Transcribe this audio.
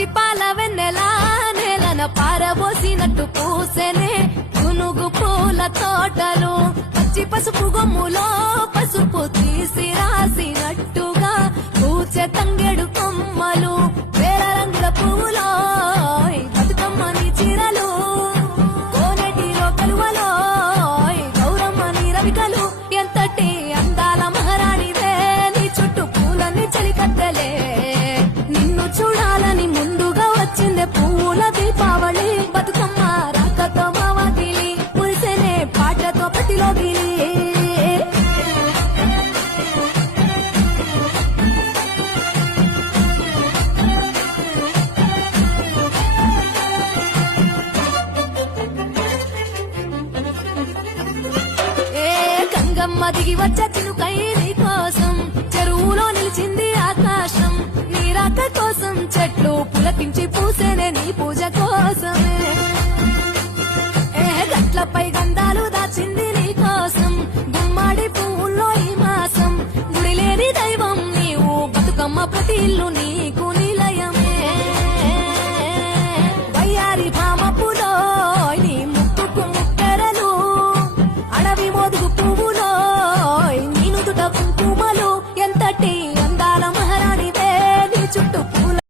పచ్చి పాల వెన్నెలా నేలన పారబోసినట్టు పూసెనే గునుగు పూల తోటలు పచ్చి పసుపు గొమ్ములో పసుపు తీసి రాసినట్టుగా పూచె తంగెడు కొమ్మలు వేల రంగుల పువ్వులో బతుకమ్మని చీరలు కోనటిలో కలువలో గౌరమ్మని రవికలు ఎంతటి అందాల మహారాణివే నీ చుట్టూ పూలన్నీ చలికత్తెలే నిన్ను చూడాలని ముందుగా వచ్చిందే పువ్వుల దీపావళి బతుకమ్మ రాకతో మా వాకిలి మురిసెనే పాటతో పట్టిలో గిలి గంగమ్మ దిగి వచ్చే చిలుకై నీ కోసం చెరువులో నిలిచింది ఆకాశం నీ రాక కోసం చెట్లు